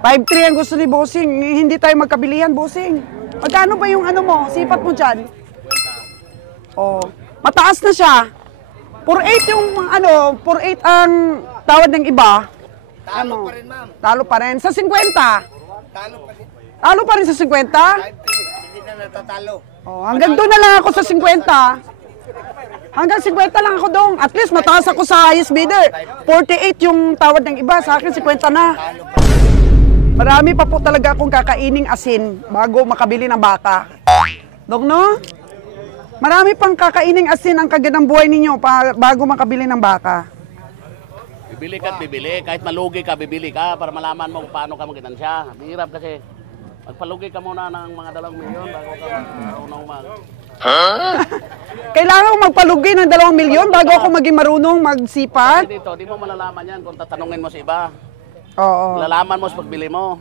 5'3" ang gusto ni Bossing. Hindi tayo magkabilihan, Bossing. Magkano ba yung ano mo? Sipat mo dyan? Oh, mataas na siya. 4'8" yung ano, 4'8" ang tawad ng iba. Talo pa rin, ma'am. Talo pa rin. Sa 50? Talo pa rin. Talo pa rin sa 50? Hindi na natatalo. Oh, hanggang doon na lang ako sa 50. Hanggang 50 lang ako doon. At least mataas ako sa highest bidder. 48 yung tawad ng iba. Sa akin 50 na. Marami pa po talaga akong kakaining asin bago makabili ng baka. Dok, no? Marami pang kakaining asin ang kagandang buhay ninyo bago makabili ng baka. Bibili ka at bibili. Kahit malugi ka, bibili ka para malaman mo kung paano ka magkitansya. Hirap kasi. Magpalugi ka muna ng mga 2 milyon bago ka marunong mag... Kailangan ko magpalugi ng 2 milyon bago ako maging marunong magsipat? Kasi dito, di mo malalaman yan kung tatanungin mo sa iba. Oo. Malalaman mo sa pagbili mo.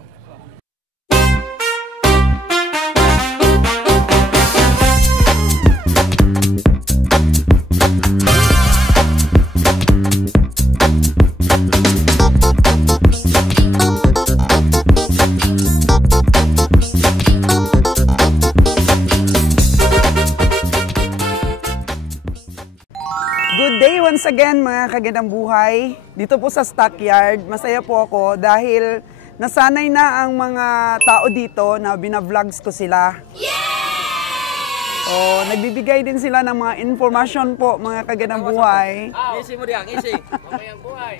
Good day once again mga kagandang buhay. Dito po sa stockyard, masaya po ako dahil nasanay na ang mga tao dito na binavlogs ko sila. Oh, nagbibigay din sila ng mga information po mga kagandang buhay. Easy mo diyan, easy. Mamayang buhay.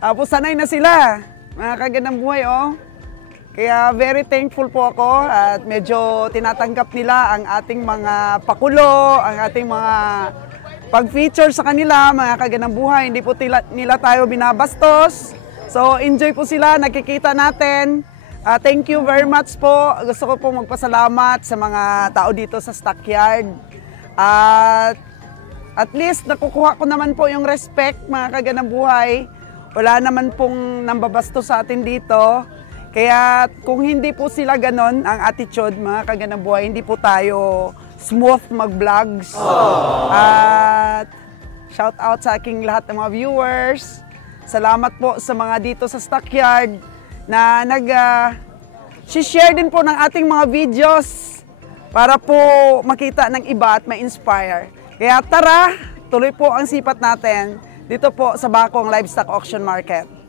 Tapos sanay na sila mga kagandang buhay, oh. Kaya very thankful po ako at medyo tinatanggap nila ang ating mga pakulo, ang ating mga pag-feature sa kanila, mga kagandang buhay. Hindi po nila tayo binabastos. So enjoy po sila, nakikita natin. Thank you very much po. Gusto ko po magpasalamat sa mga tao dito sa stockyard. At least nakukuha ko naman po yung respect, mga kagandang buhay. Wala naman pong nambabastos sa atin dito. Kaya kung hindi po sila ganon ang attitude, mga kagandang buhay, hindi po tayo smooth mag-vlogs. At shout out sa aking lahat ng mga viewers. Salamat po sa mga dito sa stockyard na nag-share din po ng ating mga videos para po makita ng iba at ma-inspire. Kaya tara, tuloy po ang sipat natin dito po sa Bacong Livestock Auction Market.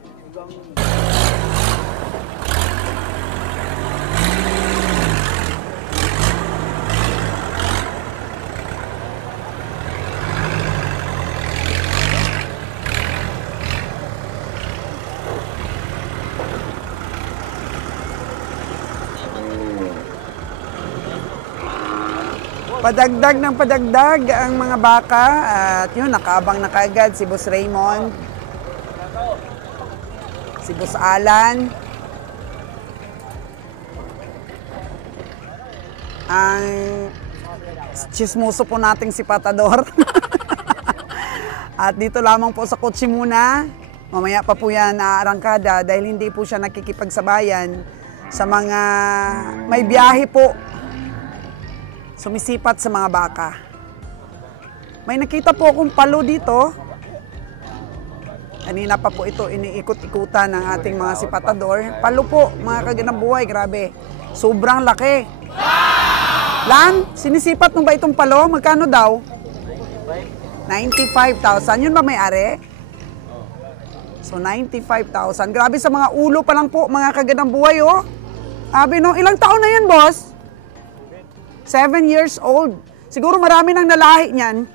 Padagdag ng padagdag ang mga baka at yun, nakaabang na kaagad si Boss Raymond, si Boss Alan, ang chismoso po nating si Patador. At dito lamang po sa kotse muna, mamaya pa po yan aarangkada dahil hindi po siya nakikipagsabayan sa mga may biyahe po. Sumisipat sa mga baka. May nakita po akong palo dito. Kanina pa po ito iniikot-ikutan ng ating mga sipatador. Palo po, mga kagandang buhay, grabe. Sobrang laki. Lan, sinisipat mo ba itong palo? Magkano daw? 95,000. Yun ba may-ari? So 95,000. Grabe sa mga ulo pa lang po, mga kagandang buhay, oh. Sabi no, ilang taon na yan, boss? 7 years old. Siguro marami nang nalahi niyan.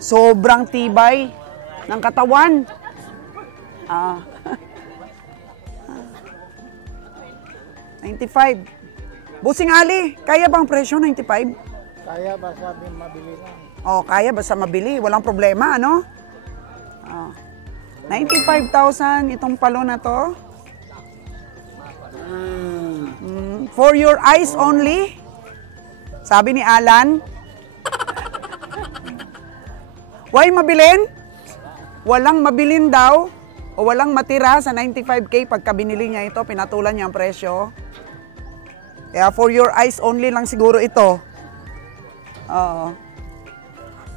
Sobrang tibay ng katawan. 95. Busing Ali, kaya bang presyo 95? Kaya ba sabi mabili lang? Oh, kaya basta mabili. Walang problema, ano? 95,000 itong palo na to. For your eyes only, sabi ni Alan. Why mabilin? Walang mabilin daw o walang matira sa 95K pagka binili niya ito, pinatulan niya ang presyo. Kaya for your eyes only lang siguro ito.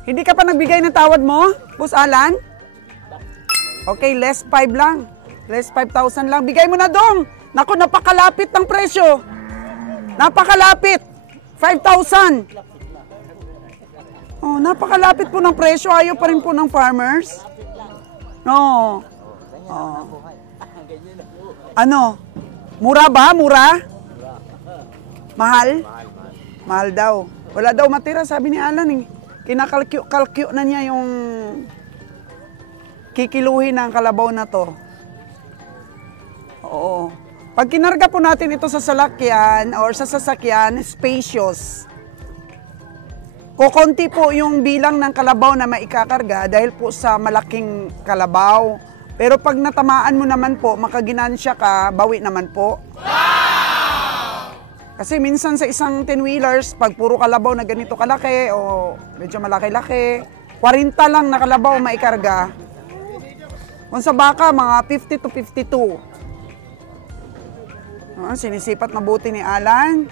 Hindi ka pa nagbigay ng tawad mo, Boss Alan? Okay, less 5 lang. Less 5,000 lang. Bigay mo na dong. Naku, napakalapit ng presyo. Napakalapit. 5,000. Oh, napakalapit po ng presyo. Ayaw pa rin po ng farmers. No. Oh. Ano? Mura ba? Mura? Mahal? Mahal daw. Wala daw matira, sabi ni Alan eh. Kinakalkyo na niya yung kikiluhin ng kalabaw na to. Oo. Pag kinarga po natin ito sa salakyan or sa sasakyan, spacious. Kukunti po yung bilang ng kalabaw na maikakarga dahil po sa malaking kalabaw. Pero pag natamaan mo naman po, makaginansya ka, bawi naman po. Kasi minsan sa isang 10-wheelers, pag puro kalabaw na ganito kalaki o medyo malaki-laki, 40 lang na kalabaw maikarga. Kung sa baka, mga 50 to 52. Sinisipat mabuti ni Alan.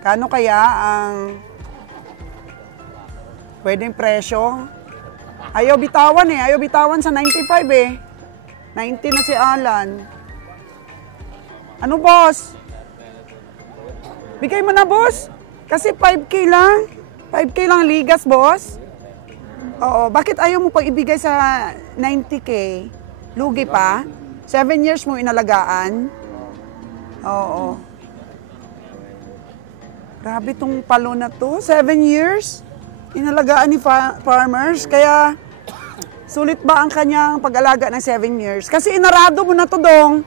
Kano kaya ang pwedeng presyo? Ayaw bitawan eh. Ayaw bitawan sa 95 eh. 90 na si Alan. Ano, boss? Bigay mo na, boss. Kasi 5K lang. 5K lang ligas, boss. Oo. Bakit ayaw mo pag ibigay sa 90K? Lugi pa? 7 years mo inalagaan? Oo. Grabe tong palo na to. 7 years? Inalagaan ni farmers. Kaya, sulit ba ang kanyang pag-alaga ng 7 years? Kasi inarado mo na to, dong.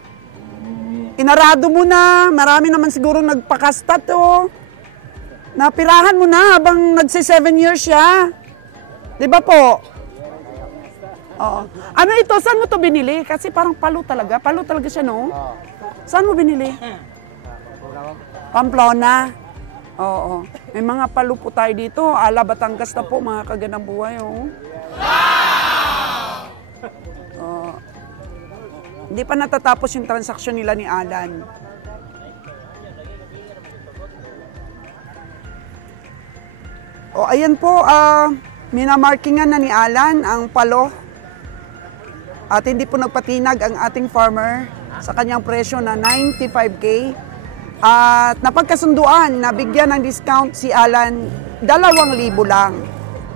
Inarado mo na. Marami naman siguro nagpakasta to. Napirahan mo na habang nagsi 7 years siya. Di ba po? Oo. Ano ito? Saan mo to binili? Kasi parang palo talaga. Palo talaga siya, no? Saan mo binili? Pamplona. Oo. May mga palo po tayo dito. Ala, Batangas na po, mga kaganang buhay, oh. Oo. Hindi pa natatapos yung transaksyon nila ni Alan. O, ayan po, minamarkingan na ni Alan ang palo. At hindi po nagpatinag ang ating farmer sa kanyang presyo na 95K. At napagkasunduan, nabigyan ng discount si Alan 2,000 lang.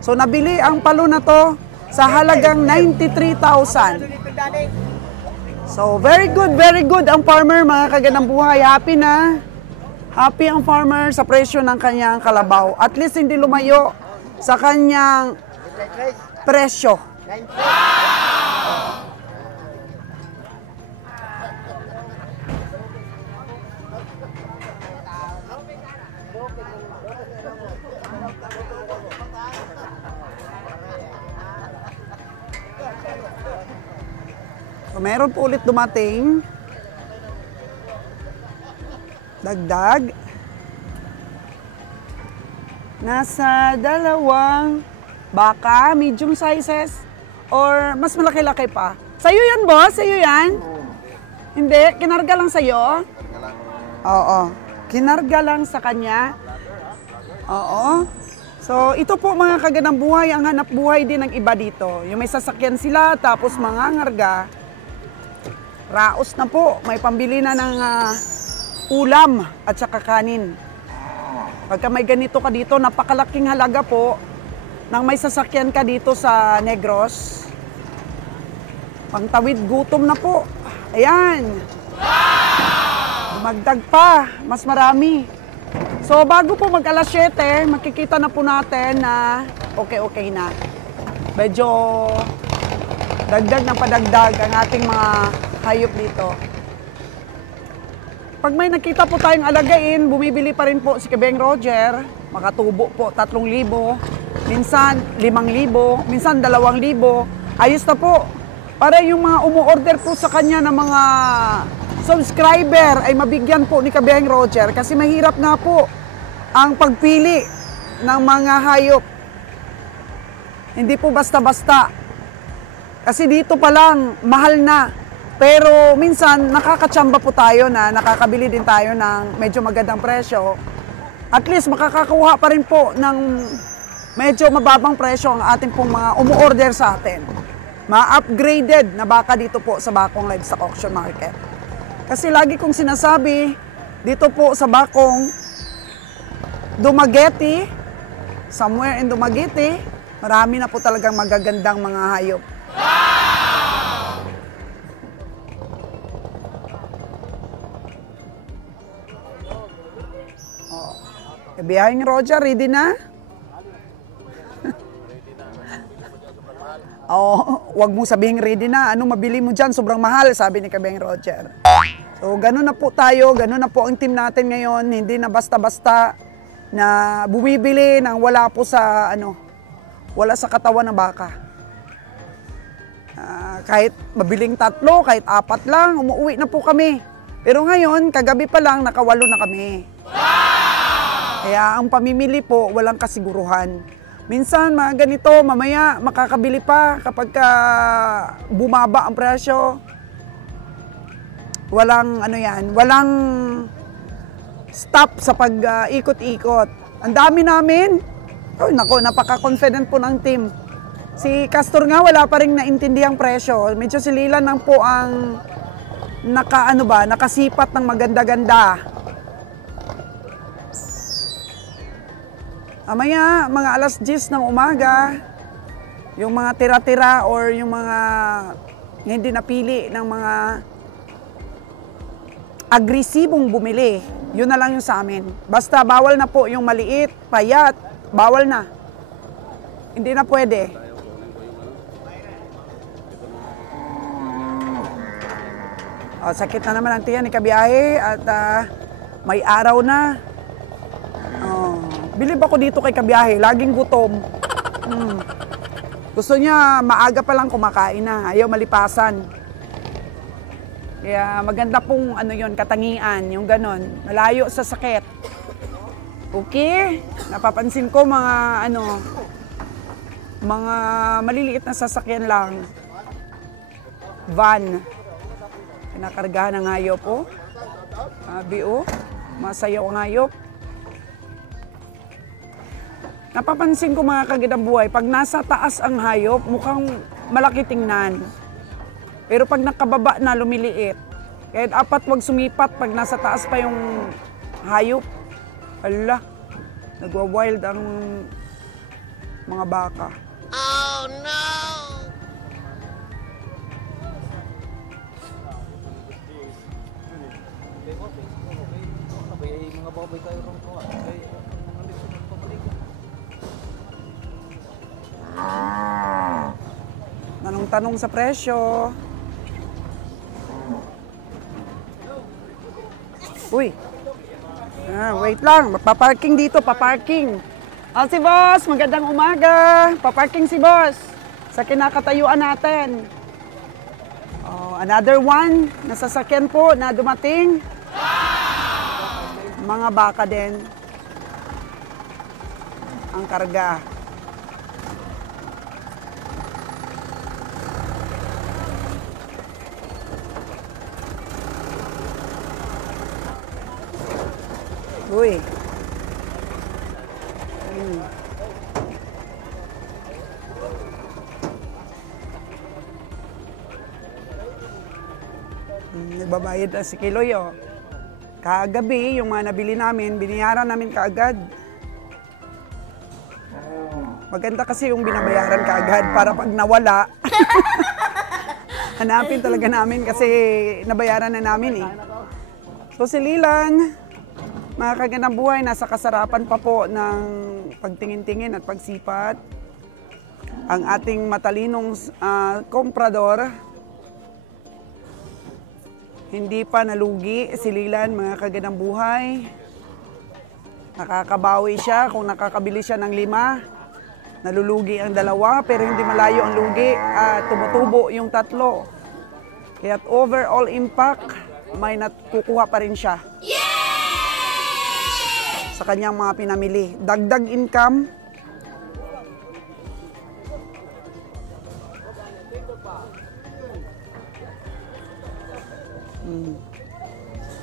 So nabili ang palo na to sa halagang 93,000. So very good ang farmer, mga kaganang buhay. Happy na. Happy ang farmer sa presyo ng kanyang kalabaw. At least hindi lumayo sa kanyang presyo. So, meron po ulit dumating. Dagdag. Nasa 2 baka, medium sizes, or mas malaki-laki pa. Sa'yo yan, boss? Sa'yo yan? Hindi? Kinarga lang sa'yo? Oo. Kinarga lang sa kanya? Oo. So, ito po mga kaganang buhay, ang hanap buhay din ng iba dito. Yung may sasakyan sila, tapos mangangarga, raos na po. May pambili na ng ulam at saka kanin. Pagka may ganito ka dito, napakalaking halaga po nang may sasakyan ka dito sa Negros. Pangtawid gutom na po. Ayan. Dumagdag pa. Mas marami. So, bago po mag alas 7, makikita na po natin na okay na. Medyo dagdag na padagdag ang ating mga hayop dito. Pag may nakita po tayong alagain, bumibili pa rin po si Kabeng Roger. Makatubo po, 3,000. Minsan, 5,000. Minsan, 2,000. Ayos na po. Para yung mga umu-order po sa kanya ng mga subscriber ay mabigyan po ni Kabeng Roger. Kasi mahirap na po ang pagpili ng mga hayop. Hindi po basta-basta. Kasi dito pa lang, mahal na. Pero minsan, nakakatsamba po tayo na nakakabili din tayo ng medyo magandang presyo. At least makakakuha pa rin po ng medyo mababang presyo ang ating pong mga umu-order sa atin. Ma-upgraded na baka dito po sa Bakong Livestock Auction Market. Kasi lagi kong sinasabi, dito po sa Bakong Dumaguete, somewhere in Dumaguete, marami na po talagang magagandang mga hayop. Biyahing Roger, ready na? Wag mo sabihin ready na. Ano mabili mo dyan? Sobrang mahal, sabi ni Kabeng Roger. So, ganun na po tayo. Ganun na po ang team natin ngayon. Hindi na basta-basta na bumibili ng wala po sa, wala sa katawan ng baka. Kahit mabiling 3, kahit 4 lang, umuwi na po kami. Pero ngayon, kagabi pa lang, nakawalo na kami. Kaya ang pamimili po, walang kasiguruhan. Minsan, mga ganito, mamaya makakabili pa kapag bumaba ang presyo. Walang, walang stop sa pag-ikot-ikot. Ang dami namin. Napaka-confident po ng team. Si Castor nga, wala pa rin naintindihang presyo. Medyo sililan lang po ang nakasipat ng maganda-ganda. Amaya, mga alas 10 ng umaga, yung mga tira-tira or yung mga hindi napili ng mga agresibong bumili, yun na lang yung sa amin. Basta bawal na po yung maliit, payat, bawal na. Hindi na pwede. Sakit na naman ang tiyan ni Kabiyahe at may araw na. Bilib ako dito kay Kabiyahe, laging gutom. Gusto niya maaga pa lang kumakain na, ayaw malipasan. Kaya maganda pong katangian, yung ganon, malayo sa sakit. Okay, napapansin ko mga mga maliliit na sasakyan lang. Van, pinakargahan ng hayop po. Masayaw ang hayop. Napapansin ko mga kagandang buhay, pag nasa taas ang hayop, mukhang malaki tingnan. Pero pag nakababa na, lumiliit. Kaya dapat wag sumipat pag nasa taas pa yung hayop. Hala, nagwa-wild ang mga baka. Oh no! Tanong sa presyo. Uy. Wait lang. Paparking dito. Paparking. Si boss. Magandang umaga. Paparking si boss. Sa kinakatayuan natin. Another one. Nasasakyan po na dumating. Mga baka din. Ang karga. Uy. Nagbabayad na si Kiloy, Kagabi, yung mga nabili namin, binayaran namin kaagad. Maganda kasi yung binabayaran kaagad para pag nawala, hanapin talaga namin kasi nabayaran na namin So si Lilan, mga kagandang buhay, nasa kasarapan pa po ng pagtingin-tingin at pagsipat. Ang ating matalinong komprador, hindi pa nalugi si Lilan, mga kagandang buhay. Nakakabawi siya kung nakakabili siya ng 5. Nalulugi ang 2, pero hindi malayo ang lugi at tumutubo yung 3. Kaya overall impact, may nakukuha pa rin siya. Sa kanyang mga pinamili. Dagdag income.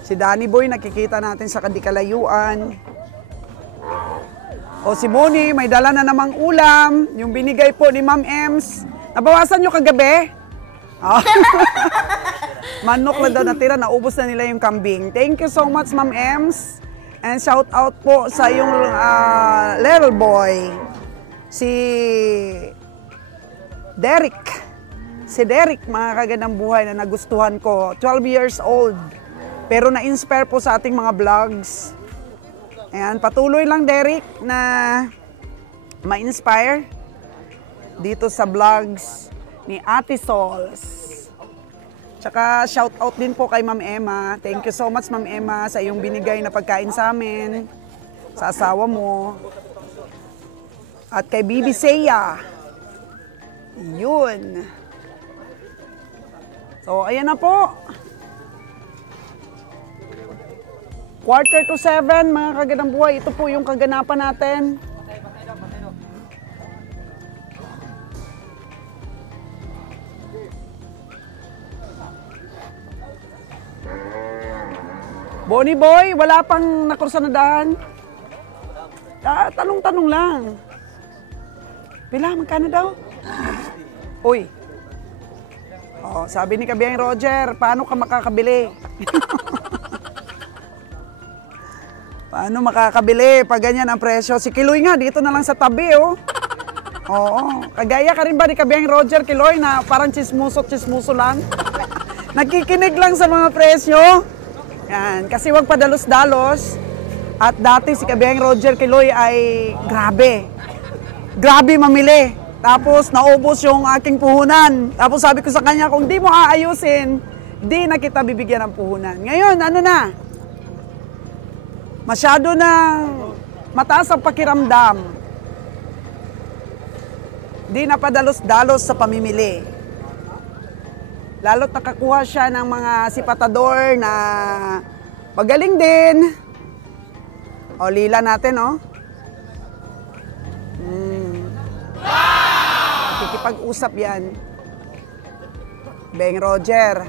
Si Danny Boy, nakikita natin sa kadikalayuan. O si Bonnie, may dala na namang ulam. Yung binigay po ni Ma'am Ems. Nabawasan nyo kagabi? Oh. Manok na daw natira, naubos na nila yung kambing. Thank you so much, Ma'am Ems. And shout out po sa yung little boy. Si Derek. Si Derek, mga kagandang buhay na nagustuhan ko. 12 years old. Pero na-inspire po sa ating mga vlogs. Ayan, patuloy lang Derek na ma-inspire dito sa vlogs ni Ate Sols. Tsaka shout out din po kay Ma'am Emma. Thank you so much Ma'am Emma sa iyong binigay na pagkain sa amin, sa asawa mo. At kay Bibi Seya. Yun. So, ayan na po. 6:45, mga kagandang buhay. Ito po yung kaganapan natin. Bonnie boy, wala pang nakursanadahan. Tanong-tanong lang. Pila, magkano daw? Uy. Oh, sabi ni Kabiyang Roger, paano ka makakabili? Paano makakabili pag ganyan ang presyo? Si Kiloy nga, dito na lang sa tabi, oh. Oo. Kagaya ka rin ba ni Kabiyang Roger, Kiloy, na parang chismuso lang? Nakikinig lang sa mga presyo. Yan. Kasi wag padalos-dalos. At dati si Kabiyang Roger, Kiloy ay grabe. Grabe mamili. Tapos naubos yung aking puhunan. Tapos sabi ko sa kanya, kung di mo aayusin, di na kita bibigyan ng puhunan. Ngayon, ano na? Masyado nang mataas ang pakiramdam. Di na padalos-dalos sa pamimili. Lalo't nakakuha siya ng mga sipatador na magaling din. O, lila natin, oh. Nakikipag-usap yan. Beng Roger.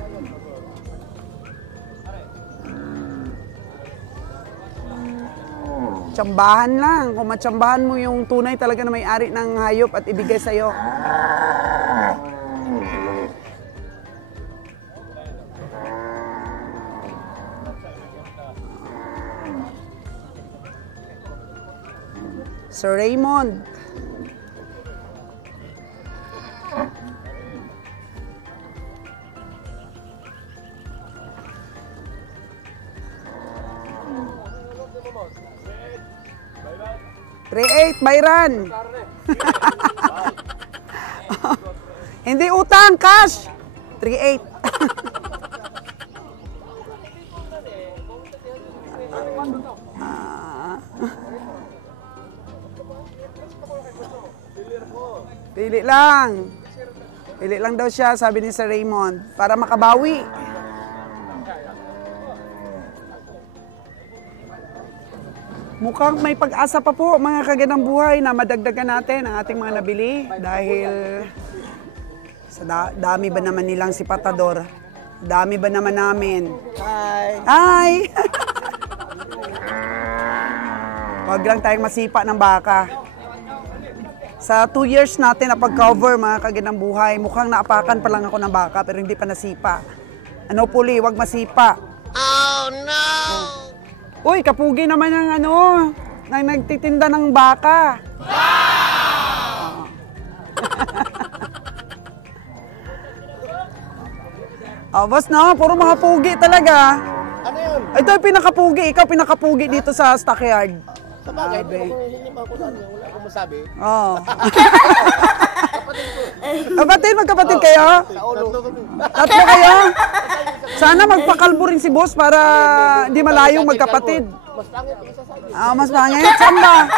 Tsambahan lang. Kung matsambahan mo yung tunay talaga na may-ari ng hayop at ibigay sa'yo. Sir Raymond. Create, Bayran. Hindi utang, cash. 3-8. Pili lang. Pili lang daw siya, sabi ni Sir Raymond, para makabawi. Mukhang may pag-asa pa po, mga kagandang buhay, na madagdagan natin ang ating mga nabili dahil sa dami ba naman nilang sipatador? Dami ba naman namin? Hi! Hi! Huwag lang tayong masipa ng baka. Sa 2 years natin na pag-cover, mga kagandang buhay, mukhang naapakan pa lang ako ng baka pero hindi pa nasipa. Ano puli, huwag masipa. Oh no! Uy, kapugi naman ang ano, na nagtitinda ng baka. Wow! Oh, boss, no? Puro mga pugi talaga. Ano yun? Ito yung pinakapugi. Ikaw pinakapugi dito sa stockyard. Sa bagay, hindi ba ako sabi? Wala akong masabi. Oo. Kapatid ko. Kapatid, magkapatid kayo? Sa ulo. Tatlo kayo? Sana magpakalbo rin si boss para hindi malayong magkapatid. Mas pangit ang isa sa akin. Ah, mas pangit? Saan ba?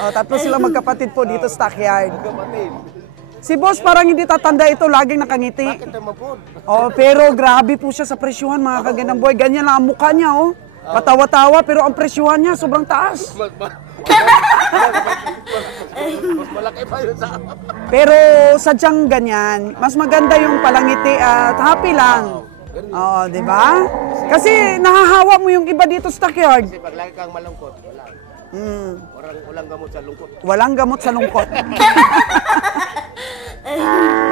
Oh, tatlo sila magkapatid po dito sa stockyard. Kapatid. Si boss parang hindi tatanda ito, laging nakangiti. Bakit ang mapod? Oh, pero grabe po siya sa presyuhan, mga kagandang buhay. Ganyan lang ang mukha niya, oh. Patawa-tawa, pero ang presyuhan niya sobrang taas. Mas malaki pa yun sa akin. Pero sadyang ganyan, mas maganda yung palangiti at happy lang. Oo, di ba? Kasi nahahawa mo yung iba dito sa stockyard. Kasi pag lagi kang malungkot, wala. Walang gamot sa lungkot. Walang gamot sa lungkot.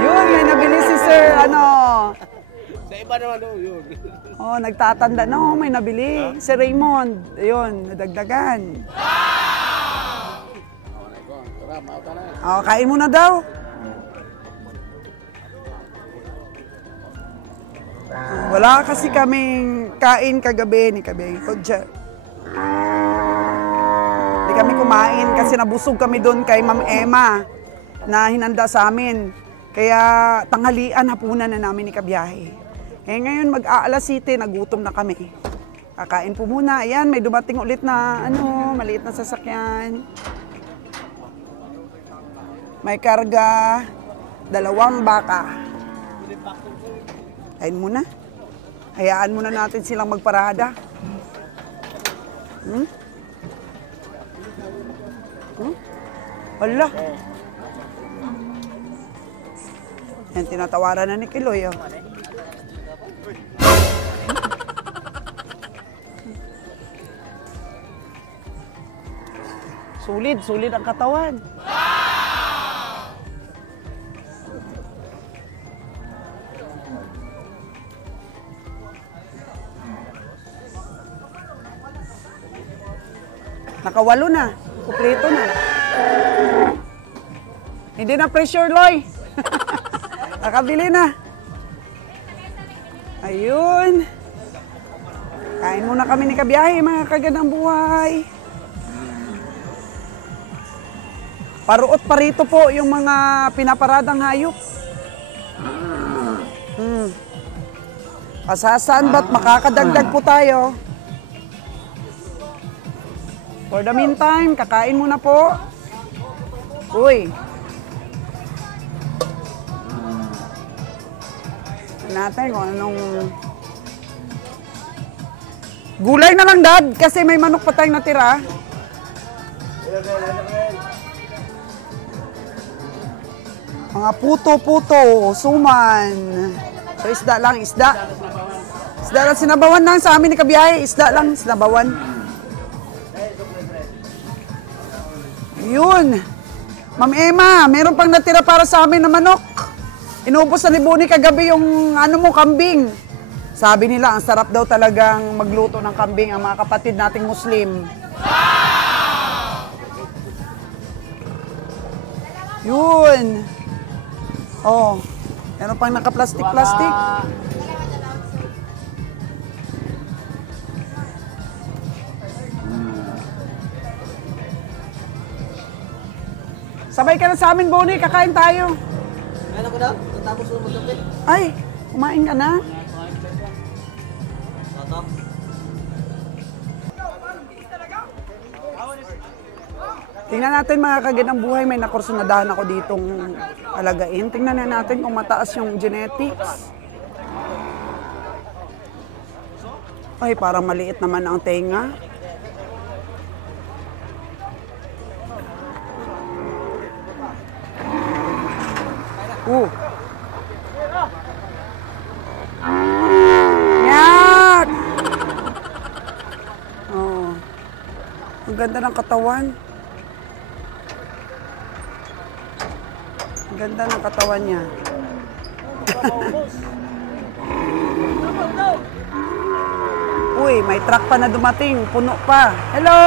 Yun, may nabili si Sir, ano. Sa iba naman yun. Oh, nagtatanda na, may nabili. Si Raymond, ayun, nadagdagan. Oh, kain mo na daw. Wala kasi kaming kain kagabi ni Kabeng Kodja. Hindi kami kumain kasi nabusog kami doon kay Ma'am Emma na hinanda sa amin. Kaya tanghalian, hapunan na namin ni Kabiyahe. Eh ngayon mag-aalas 7, nagutom na kami. Kakain po muna. Ayan, may dumating ulit na maliit na sasakyan. May karga, 2 baka. Kain muna. Hayaan muna natin silang magparada. Wala. Yan, tinatawaran na ni Kiloy. Oh. Sulit ang katawan. Nakawalo na. Kumpleto na. Hindi na pressure, Loy. Nakabili na. Ayun. Kain muna kami ni Kabiyahe, mga kagandang buhay. Paruot parito po yung mga pinaparadang hayop. Pasasan ba't makakadagdag po tayo? For the meantime, kakain muna po. Uy. Natin kung anong... Gulay na lang, Dad, kasi may manok pa tayong natira. Mga puto-puto, suman. So, isda lang, isda. Isda lang, sinabawan lang sa amin ni Kabiyahe. Isda lang, sinabawan. Yun. Ma'am Emma, meron pang natira para sa amin na manok. Inubos na ni Buni kagabi yung kambing. Sabi nila, ang sarap daw talagang magluto ng kambing ang mga kapatid nating Muslim. Yun. Oh, meron pang naka-plastic-plastic. Sabay ka na sa amin, Bonnie. Kakain tayo. Kaya ko daw, tapos mo magkape. Ay, kumain ka na? Tingnan natin mga kagandang buhay, may nakursunadahan ako ditong alagain. Tingnan natin kung mataas yung genetics. Ay, parang maliit naman ang tenga. Yak! Oh. Ang ganda ng katawan. Ang ganda ng katawan niya. Uy, may truck pa na dumating. Puno pa. Hello!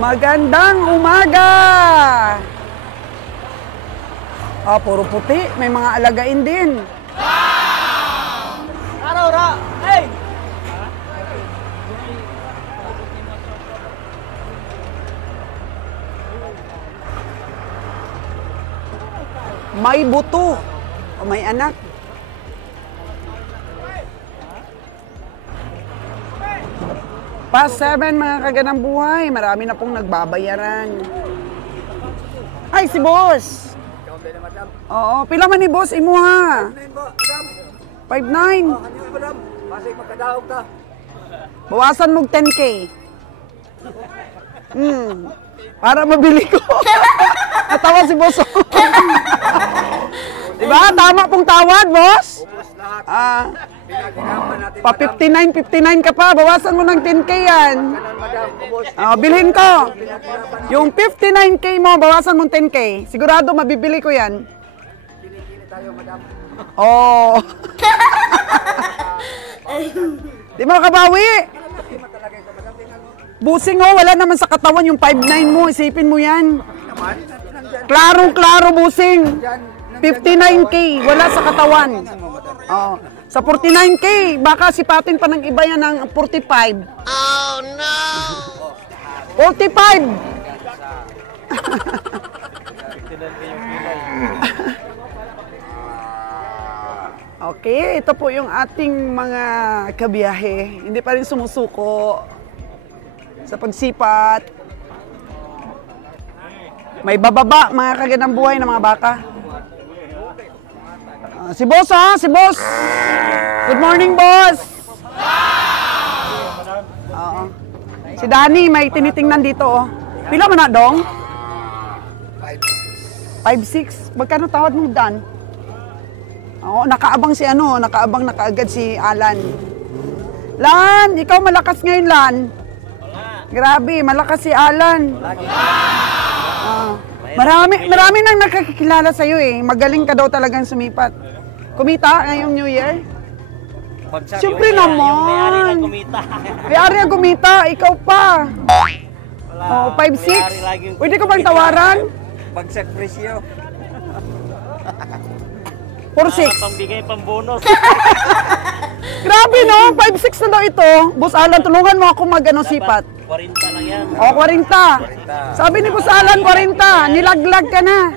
Magandang umaga! Ah, puro puti. May mga alagain din. Araw-ra! Hey! May buto. O may anak. Past 7 mga kagandang buhay. Marami na pong nagbabayaran. Ay, si boss. Oo, pila man ni boss? Imo ha. 5'9". Bawasan mo 10K. Para mabili ko. Natawa si boss. Diba? Tama pong tawad, boss? Pa 59 ka pa, bawasan mo ng 10k yan. Bilhin ko. Yung 59k mo, bawasan mo 10k. Sigurado mabibili ko yan. Oh. Di mo kabawi. Busing oh, wala naman sa katawan yung 5'9 mo, isipin mo yan. Klarong-klaro busing. 59k, wala sa katawan. Oh. Sa 49k, baka sipatin pa ng iba yan ng 45. Oh no! 45! Okay, ito po yung ating mga kabiyahe. Hindi pa rin sumusuko sa pagsipat. May bababa, mga kagandang buhay ng mga baka. Si boss ha, si boss. Good morning, boss. Oo. Si Danny may tinitingnan dito oh. Pila man na dong? 5'6". Magkano tawad mo, Dan? Oo, nakaabang si ano, nakaabang na kaagad si Alan. Lan, ikaw malakas ngayon, Lan. Grabe, malakas si Alan. Marami nang nakakilala sa'yo eh. Magaling ka daw talagang sumipat. Kumita ngayong New Year? Siyempre naman. May-ari ang kumita. Ikaw pa. Oh, 5'6". Pwede ko bang tawaran? Bagsak presyo. 4'6". Pambigay pang bonus. Grabe no, 5'6" na daw ito. Boss Alan, tulungan mo ako mag-ano sipat. 40 lang yan. Oh, 40. Sabi ni Boss Alan, 40. Nilaglag ka na.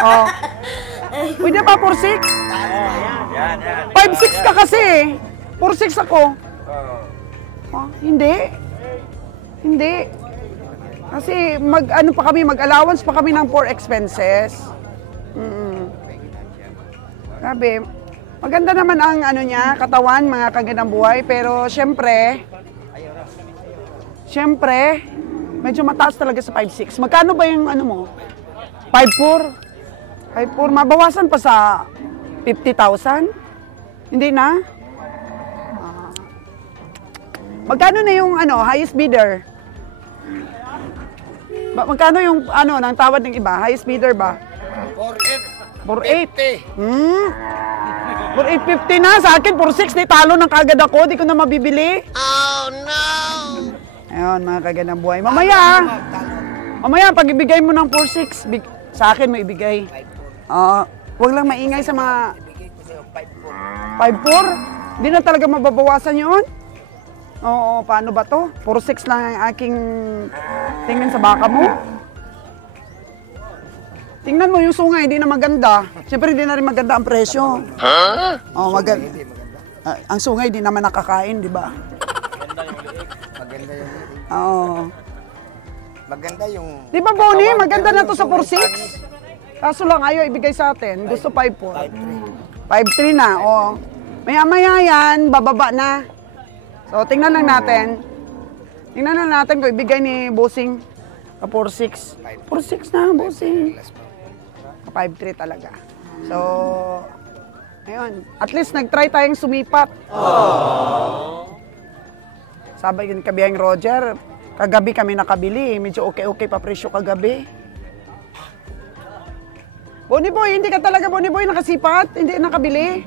Oh. Pwede pa 4'6"? Yan. 5'6" ka kasi. 4'6" ako. Oh, hindi. Hindi. Kasi mag-ano pa kami, mag-allowance pa kami ng 4 expenses. Grabe. Maganda naman ang ano niya, katawan, mga kagandang buhay, pero syempre, medyo mataas talaga sa 5'6". Magkano ba yung ano mo? 5'4"? 5'4", mabawasan pa sa 50,000? Hindi na? Magkano na yung ano, highest bidder? Magkano yung ano, nang tawad ng iba? Highest bidder ba? 4'8". 4'850 na. Sa akin, 4'6". Di talo ng kagad ako. Di ko na mabibili. Oh, no! Ayun, mga kagandang buhay. Mamaya, pag ibigay mo ng 4'6", sa akin mo ibigay. Huwag lang maingay sa mga... 5'4"? Di na talaga mababawasan yun? Oo, paano ba to? 4'6" lang ang aking tingnan sa baka mo. Tingnan mo yung sungay, hindi na maganda. Siyempre, hindi na rin maganda ang presyo. Huh? Oh, maganda. Ang sungay, hindi naman nakakain, di ba? Maganda yung... Oo. Maganda yung... Di ba, Bonnie? Maganda na to sa 4'6". Kaso lang, ayaw ibigay sa atin. Gusto 5'4". 5'3" na, oo. Maya-maya yan, bababa na. So, tingnan lang natin. Tingnan lang natin kung ibigay ni Bossing sa 4'6". 4'6" na, Bossing. 5'3" talaga. So, ayun. At least nag-try tayong sumipat. Sabi yun kabihang Roger, kagabi kami nakabili. Medyo okay pa presyo kagabi. Bonnie Boy, hindi ka talaga Bonnie Boy nakasipat? Hindi nakabili?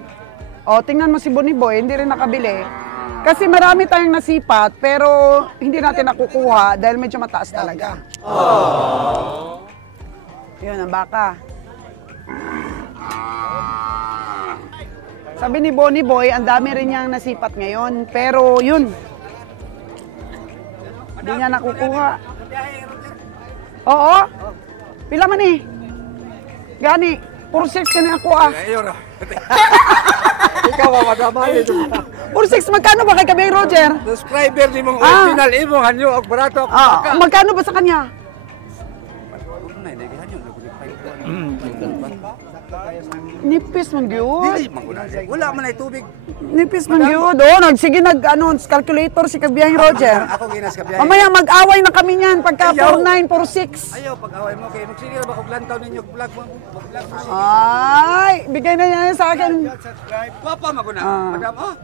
O, tingnan mo si Bonnie Boy, hindi rin nakabili. Kasi marami tayong nasipat, pero hindi natin nakukuha dahil medyo mataas talaga. Yun, ang baka. Sabi ni Bonnie Boy, ang dami rin niyang nasipat ngayon. Pero yun, hindi niya nakukuha. Oo. Pila man eh. Gani, 4'6" ka na ako ah. Ikaw ba madamali ito? 4'6", magkano ba kay Kabing Roger? Subscriber ni mong original, imong hanyo, og barato, ako baka. Magkano ba sa kanya? Nipis man gyud. Dili maguna. Wala man ay tubig. Nipis man gyud. Sige calculator si Kabiyahing Roger. Ako ginas ka biyahe. Mamaya mag-away na kami niyan pagka 49, 46. Ayaw pag-away mo kay magsige ra ba og lantaw ninyo vlog mo. Vlog mo. Ay, bigay na niya sa akin. Subscribe. Papa maguna. Madam oh.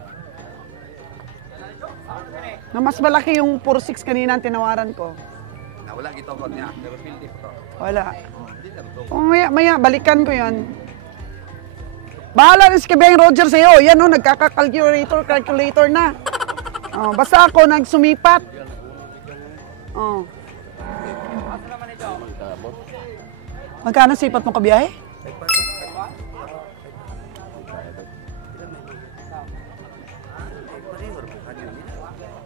Na mas malaki yung 46 kanina ang tinawaran ko. Na wala gito ko niya. Never feel deep ko. Wala. Maya, balikan ko yon. Bahala rin si Kabiyahing Roger sa'yo. Yan o, calculator na. Basta ako nagsumipat. Magkano sipat mo kabiyahe?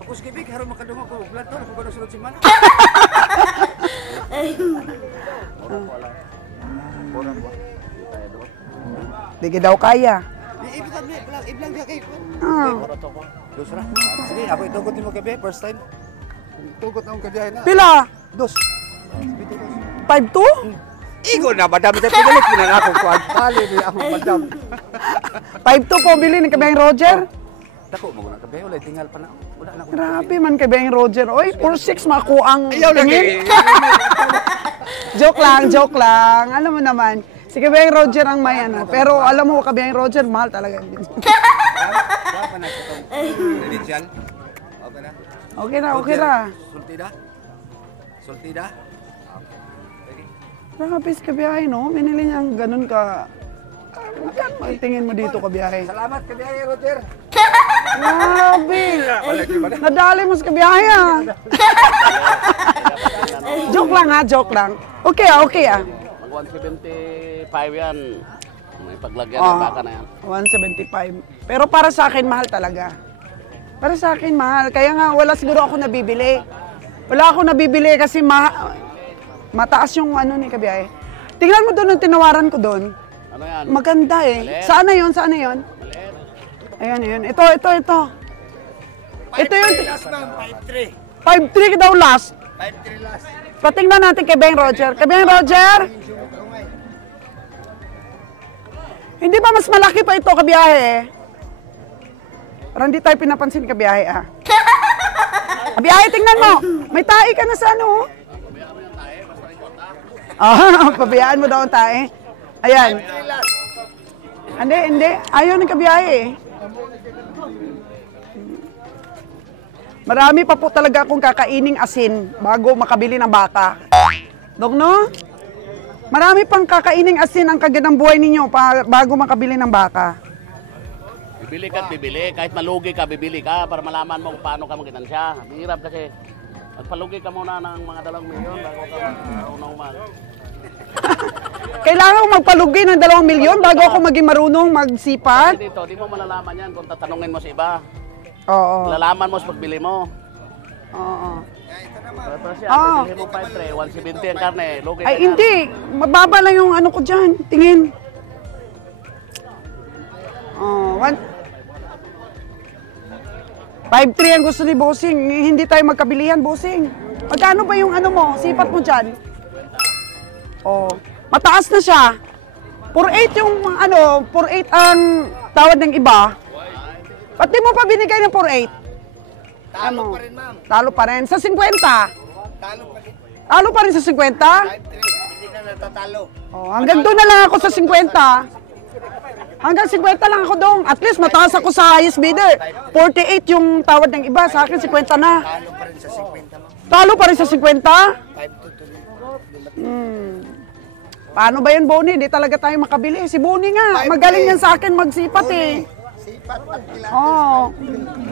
Pagkus kibig harong makadungo ko vlog to ko ba sunod semana. Di daw kaya. Iblang dia kay. Dosra. Sige, ako itugot nimo kabe first time. Tugot ang kabiyahe na. Pila? Dos. 5'2"? Igo na madam sa pigalit mo na ako kuan. Bali ni ako madam. 5'2" po bili ni Kabiyahing Roger? Dako mo na kabe wala tingal pa na. Wala na ko. Grabe man Kabiyahing Roger. Oy, 4'6" makuha ang Ayaw lang tingin. kay. Joke lang. Alam mo naman, si Kabiyahing Roger ang may ano. Pero alam mo, Kabiyahing Roger, mahal talaga. Ba na ko tong credential. Okay na. Okay na. Sultida. Sultida. Grabe si Kabiyahe, no? Binili niya ang ganun ka. Tingin mo dito, Kabiyahe. Salamat kabiyahe Roger. Grabe! Nadali mo si Kabiyahe, ah. Joke lang. Okay ah. Mag 175 yan. May paglagyan ng baka na yan. 175. Pero para sa akin, mahal talaga. Para sa akin, mahal. Kaya nga, wala siguro ako nabibili. Wala ako nabibili kasi mataas yung ano ni Kabiyahe. Tingnan mo doon ang tinawaran ko doon. Ano yan? Maganda eh. Maliit. Saan na yun? Maliit. Ayan. Ito. Ito yung... Last man 5-3. 5'3" daw last. 5-3 last. Patingnan natin kay Kabiyahing Roger. Kabiyahing Roger! Hindi ba mas malaki pa ito, Kabiyahe? Parang di tayo pinapansin, Kabiyahe, ah. Kabiyahe, tingnan mo. May tae ka na sa ano. Pabayaan mo daw ang tae. Ayan. Hindi. Ayaw ng Kabiyahe, eh. Marami pa po talaga akong kakaining asin bago makabili ng baka. Dok, no? Marami pang kakaining asin ang kagandang buhay ninyo bago makabili ng baka. Bibili ka at bibili. Kahit malugi ka, bibili ka para malaman mo kung paano ka magkitansya. Hirap kasi. Magpalugi ka muna ng mga 2 milyon bago ka marunong Kailangan ko magpalugi ng 2 milyon bago ako maging marunong magsipat? Dito, di mo malalaman yan kung tatanungin mo sa iba. Oo. Lalaman mo sa pagbili mo. Oo. Pero siya, bibili mo 5-3, 170 ang karne. Lugi ka Ay, yan. hindi. Mababa lang yung ano ko dyan. Tingin. 5'3" ang gusto ni Bossing. Hindi tayo magkabilihan, Bossing. Magkano ba yung ano mo? Sipat mo dyan? Oh. Mataas na siya. 4'8" yung ano, 4'8" ang tawad ng iba. Ba't di mo pa binigay ng 4'8"? Talo pa rin, ma'am. Talo pa rin. Sa 50? Talo pa rin. Talo pa rin sa 50? 5-3. Hindi na natatalo. Oh, hanggang doon na lang ako sa 50. Hanggang 50 lang ako doon. At least mataas ako sa highest bidder. 48 yung tawad ng iba. Sa akin 50 na. Talo pa rin sa 50, ma'am. Talo pa rin sa 50? 5-2. Paano ba yan, Bonnie? Hindi talaga tayo makabili. Si Bonnie nga. Magaling yan sa akin magsipat eh. Sipat at kila. Oo.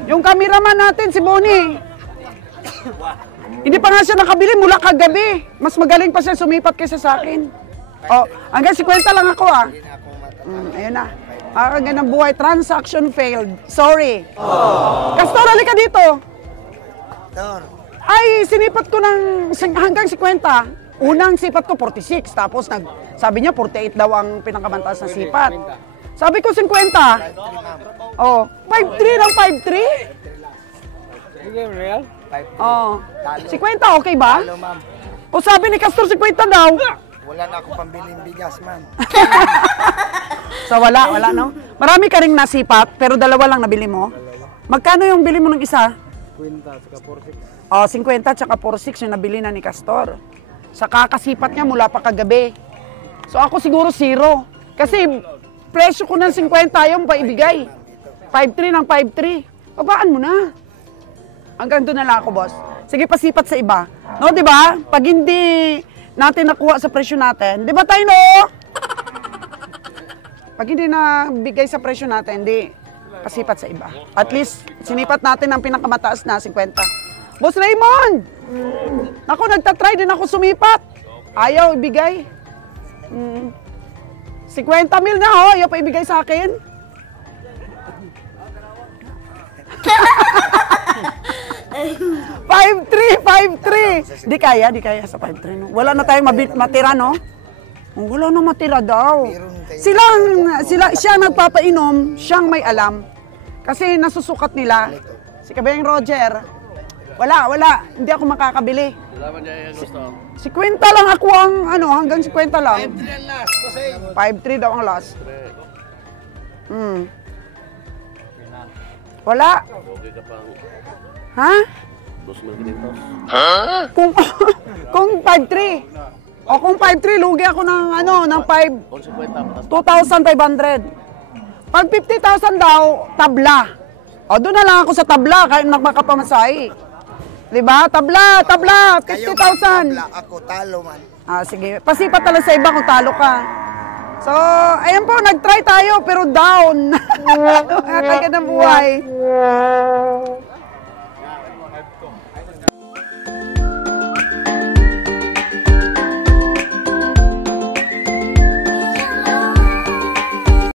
Yung cameraman natin, si Bonnie. Hindi pa nga siya nakabili mula kagabi. Mas magaling pa siya sumipat kaysa sa akin. Oh, hanggang 50 lang ako ah. Ayun na. Makakagandang buhay. Transaction failed. Sorry. Castor, halika dito. Ay, sinipat ko ng hanggang 50. Unang sipat ko 46. Tapos sabi niya 48 daw ang pinakamantaas na sipat. Sabi ko 50. Oh, 5'3" lang 5'3". Oh. 50 okay ba? Talo, ma'am. O sabi ni Castor 50 daw. Wala na ako pambiling bigas, man. So wala no? Marami ka ring nasipat, pero dalawa lang nabili mo? Magkano yung bili mo ng isa? 50 saka 46. Oh, 50 tsaka 46 yung nabili na ni Castor. Sa kakasipat niya mula pa kagabi. So ako siguro 0. Kasi presyo ko ng 50 yung paibigay. 5.3 ng 5.3. Babaan mo na. Hanggang doon na lang ako, boss. Sige, pasipat sa iba. No, di ba? Pag hindi natin nakuha sa presyo natin, di ba tayo, no? Pag hindi na bigay sa presyo natin, hindi. Pasipat sa iba. At least, sinipat natin ang pinakamataas na 50. Boss Raymond! Ako, nagtatry din ako sumipat. Ayaw ibigay. 50 mil na, ho. Ayaw pa ibigay sa akin. Di kaya sa 5.3. No? Wala na tayong matira, no? Wala na matira daw. Siya nagpapainom, siyang may alam. Kasi nasusukat nila. Si Kabayang Roger, wala. Hindi ako makakabili. Salamat niya yung gusto. 50 lang ako ang, hanggang 50 lang. 5-3 ang last, kasi 5.3 daw ang last. Wala. Lugi ka pang Ha? 2,500. Kung 5.3. O kung 5.3, lugi ako ng ng 5. Kung 50, patas 2,500. Pag 50,000 daw, tabla. O doon na lang ako sa tabla kahit nakapamasahe. 'Di ba? Tabla, 50,000. ako talo, man. Sige. Pasipat talaga sa iba kung talo ka. So, ayan po, nag-try tayo pero down. Kaya ng buhay.